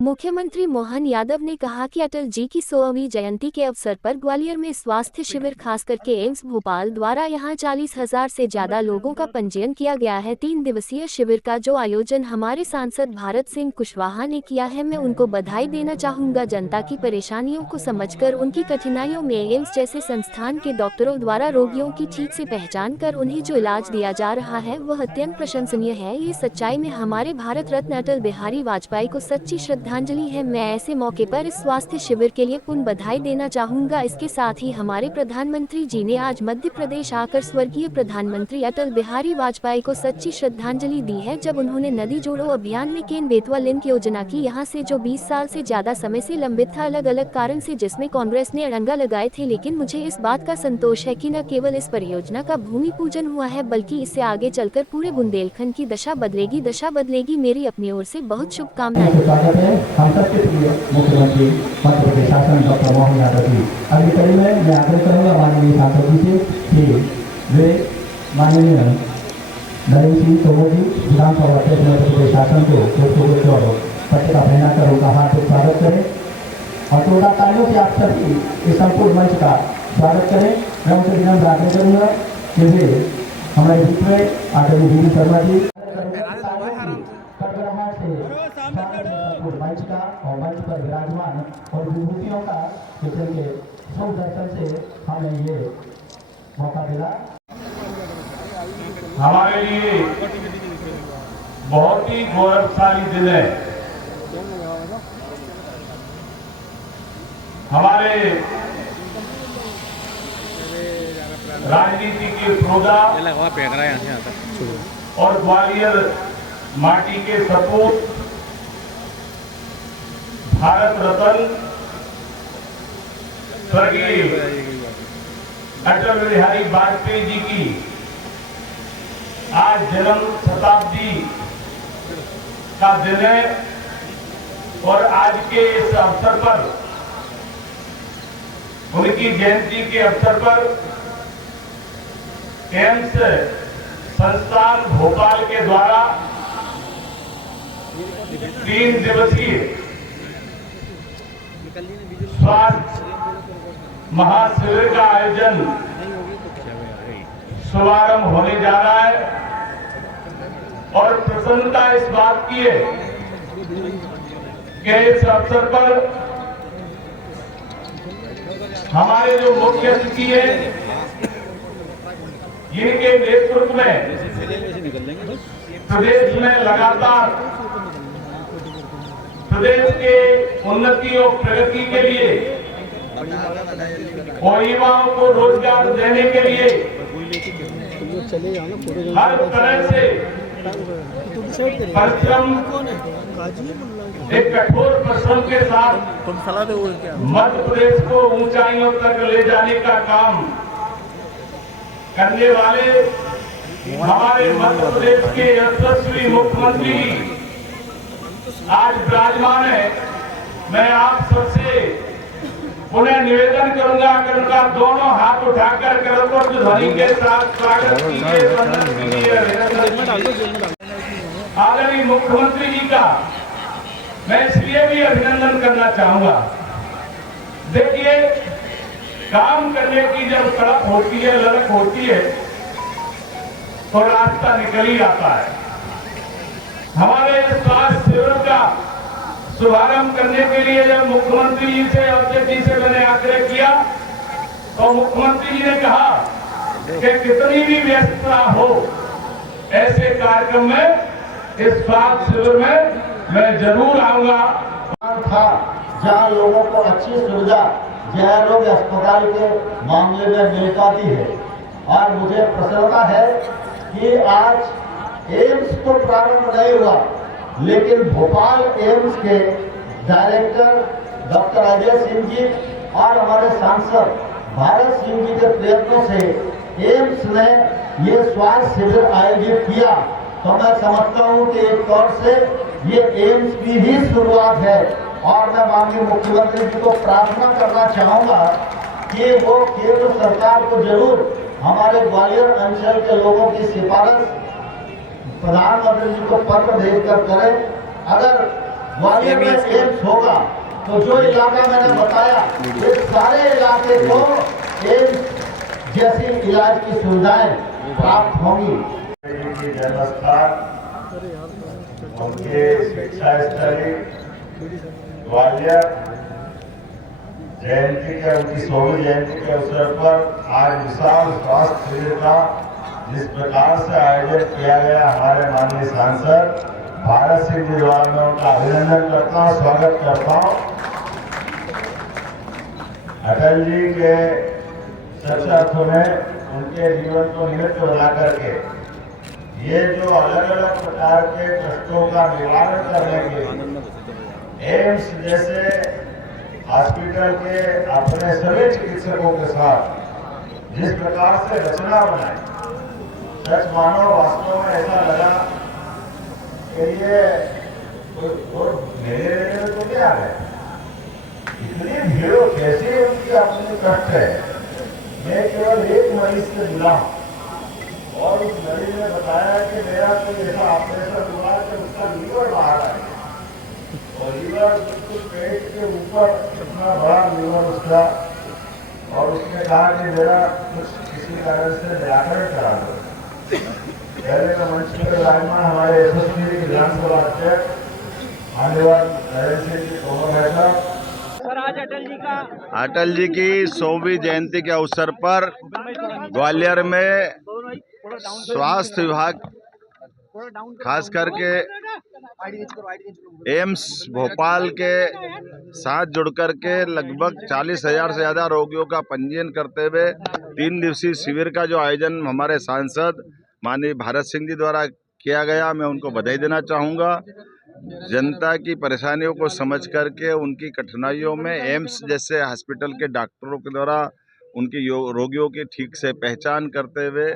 मुख्यमंत्री मोहन यादव ने कहा कि अटल जी की 100वीं जयंती के अवसर पर ग्वालियर में स्वास्थ्य शिविर खास करके एम्स भोपाल द्वारा यहां 40,000 से ज्यादा लोगों का पंजीयन किया गया है। 3 दिवसीय शिविर का जो आयोजन हमारे सांसद भारत सिंह कुशवाहा ने किया है, मैं उनको बधाई देना चाहूंगा। जनता की परेशानियों को समझकर उनकी कठिनाइयों में एम्स जैसे संस्थान के डॉक्टरों द्वारा रोगियों की ठीक से पहचान कर उन्हें जो इलाज दिया जा रहा है वह अत्यंत प्रशंसनीय है। ये सच्चाई में हमारे भारत रत्न अटल बिहारी वाजपेयी को सच्ची श्रद्धांजलि है। मैं ऐसे मौके पर इस स्वास्थ्य शिविर के लिए पुनः बधाई देना चाहूंगा। इसके साथ ही हमारे प्रधानमंत्री जी ने आज मध्य प्रदेश आकर स्वर्गीय प्रधानमंत्री अटल बिहारी वाजपेयी को सच्ची श्रद्धांजलि दी है, जब उन्होंने नदी जोड़ो अभियान में केन बेतवा लिंक योजना की यहाँ से जो 20 साल से ज्यादा समय से लंबित था, अलग अलग कारण से, जिसमें कांग्रेस ने अड़ंगा लगाए थे। लेकिन मुझे इस बात का संतोष है कि न केवल इस परियोजना का भूमि पूजन हुआ है, बल्कि इससे आगे चलकर पूरे बुंदेलखंड की दशा बदलेगी। मेरी अपनी ओर से बहुत शुभकामनाएं। हम सबके प्रिय मुख्यमंत्री मध्य प्रदेश शासन डॉक्टर मोहन यादव जी, अगली कड़ी में मैं आग्रह करूंगा माननीय सांसद जी से कि वे माननीय नरेंद्र सिंह तोमर जी विधानसभा अध्यक्ष मध्य प्रदेश शासन को पट्टिका पहनाकर उनका हार्दिक स्वागत करें और जोरदार तालियों से आप सभी इस संपूर्ण मंच का स्वागत करें। मैं उनसे विनम्र आग्रह करूंगा कि वे हमारे बीच में आदरणीय वी शर्मा जी मंच का और मंच पर विराजमान और विभूतियों का चित्रण के शुभ दर्शन से हमें ये मौका मिला। हमारे लिए बहुत ही गौरवशाली दिन है। हमारे राजनीति के प्रोदा और ग्वालियर माटी के सपूत भारत रत्न स्वर्गीय अटल बिहारी वाजपेयी जी की आज जन्म शताब्दी का दिन है और आज के इस अवसर पर, उनकी जयंती के अवसर पर एम्स संस्थान भोपाल के द्वारा 3 दिवसीय स्वास्थ्य महाशिविर का आयोजन शुभारंभ होने जा रहा है और प्रसन्नता इस बात की है कि इस अवसर पर हमारे जो मुख्य अतिथि है, जिनके नेतृत्व में प्रदेश में लगातार प्रदेश के उन्नति और प्रगति के लिए और युवाओं को रोजगार देने के लिए हर तरह से परिश्रम, एक कठोर परिश्रम के साथ मध्य प्रदेश को ऊंचाइयों तक ले जाने का काम करने वाले हमारे मध्य प्रदेश के यशस्वी मुख्यमंत्री आज विराजमान है। मैं आप सबसे पुनः निवेदन करूंगा कि उनका दोनों हाथ उठाकर करतोष ध्वनि के साथ स्वागत कीजिए, वंदन कीजिए। आदरणीय मुख्यमंत्री जी का मैं इसलिए भी अभिनंदन करना चाहूंगा। देखिए, काम करने की जब तड़प होती है, ललक होती है, तो रास्ता निकल ही आता है। हमारे स्वास्थ्य शिविर का शुभारंभ करने के लिए जब मुख्यमंत्री जी से और जी से मैंने आग्रह किया, तो मुख्यमंत्री जी ने कहा कि कितनी भी व्यस्तता हो, ऐसे कार्यक्रम में, इस स्वास्थ्य शिविर में मैं जरूर आऊंगा। था जहाँ लोगों को अच्छी सुविधा जय रोग अस्पताल के मामले में मिल पाती है और मुझे प्रसन्नता है कि आज एम्स तो प्रारंभ नहीं हुआ, लेकिन भोपाल एम्स के डायरेक्टर डॉक्टर अजय सिंह जी और हमारे सांसद भारत सिंह जी के प्रयत्नों से एम्स ने ये स्वास्थ्य शिविर आयोजित किया। तो मैं समझता हूँ कि एक तौर से ये एम्स की ही शुरुआत है और मैं माननीय मुख्यमंत्री जी को प्रार्थना करना चाहूँगा कि वो केंद्र सरकार को जरूर हमारे ग्वालियर अंचल के लोगों की सिफारिश प्रधानमंत्री जी को पत्र भेजकर करें। अगर ग्वालियर में एम्स होगा तो जो इलाका मैंने बताया ये सारे इलाके को एम्स जैसी इलाज की सुविधाएं प्राप्त होंगी। जन्मस्थान उनके शिक्षा स्थली ग्वालियर जयंती के उनकी 100वीं जयंती के अवसर पर आज विशाल स्वास्थ्य शिविर का जिस प्रकार से आयोजन किया गया, हमारे माननीय सांसद भारत सिंह जी द्वारा मैं उनका अभिनंदन करता हूँ, स्वागत करता हूँ। अटल जी के सच्चे अर्थों में उनके जीवन को निमित्त बना करके ये जो अलग अलग प्रकार के कष्टों का निवारण करने के लिए एम्स जैसे हॉस्पिटल के अपने सभी चिकित्सकों के साथ जिस प्रकार से रचना बनाई, सच मानो वास्तव में ऐसा लगा कि ये मेरे में तो क्या है, इतनी भीड़ कैसे उनकी अपनी कष्ट है। मैं केवल एक मरीज से मिला और उस मरीज ने बताया कि मेरा कोई ऐसा ऑपरेशन हुआ कि उसका लीवर बाहर आया और लीवर बिल्कुल पेट के ऊपर इतना बड़ा लीवर उसका, और उसने कहा कि मेरा कुछ किसी कारण से निराकरण करा दो। पहले का मंच पर विराजमान हमारे यशस्वी विधानसभा अध्यक्ष माननीय नरेंद्र सिंह जी तोमर है साहब। अटल जी की 100वीं जयंती के अवसर पर ग्वालियर में स्वास्थ्य विभाग खास करके एम्स भोपाल के साथ जुड़कर के लगभग 40,000 से ज़्यादा रोगियों का पंजीयन करते हुए 3 दिवसीय शिविर का जो आयोजन हमारे सांसद माननीय भारत सिंह जी द्वारा किया गया, मैं उनको बधाई देना चाहूँगा। जनता की परेशानियों को समझ करके उनकी कठिनाइयों में एम्स जैसे हॉस्पिटल के डॉक्टरों के द्वारा उनकी रोगियों की ठीक से पहचान करते हुए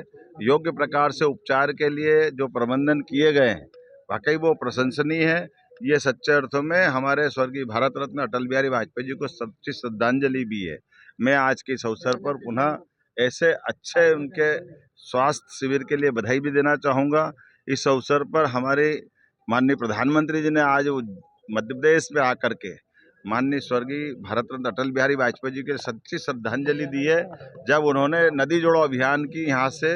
योग्य प्रकार से उपचार के लिए जो प्रबंधन किए गए हैं, वाकई वो प्रशंसनीय है। ये सच्चे अर्थों में हमारे स्वर्गीय भारत रत्न अटल बिहारी वाजपेयी जी को सच्ची श्रद्धांजलि भी है। मैं आज के इस अवसर पर पुनः ऐसे अच्छे उनके स्वास्थ्य शिविर के लिए बधाई भी देना चाहूँगा। इस अवसर पर हमारे माननीय प्रधानमंत्री जी ने आज मध्य प्रदेश में आकर के माननीय स्वर्गीय भारत रत्न अटल बिहारी वाजपेयी जी के सच्ची श्रद्धांजलि दी है, जब उन्होंने नदी जोड़ो अभियान की यहाँ से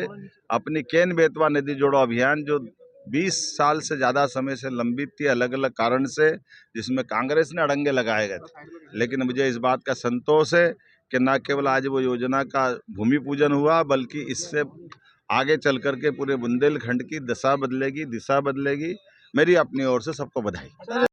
अपनी केन बेतवा नदी जोड़ो अभियान जो 20 साल से ज़्यादा समय से लंबित थी अलग अलग कारण से, जिसमें कांग्रेस ने अड़ंगे लगाए गए थे, लेकिन मुझे इस बात का संतोष है कि न केवल आज वो योजना का भूमि पूजन हुआ, बल्कि इससे आगे चल कर के पूरे बुंदेलखंड की दशा बदलेगी, दिशा बदलेगी। मेरी अपनी ओर से सबको बधाई।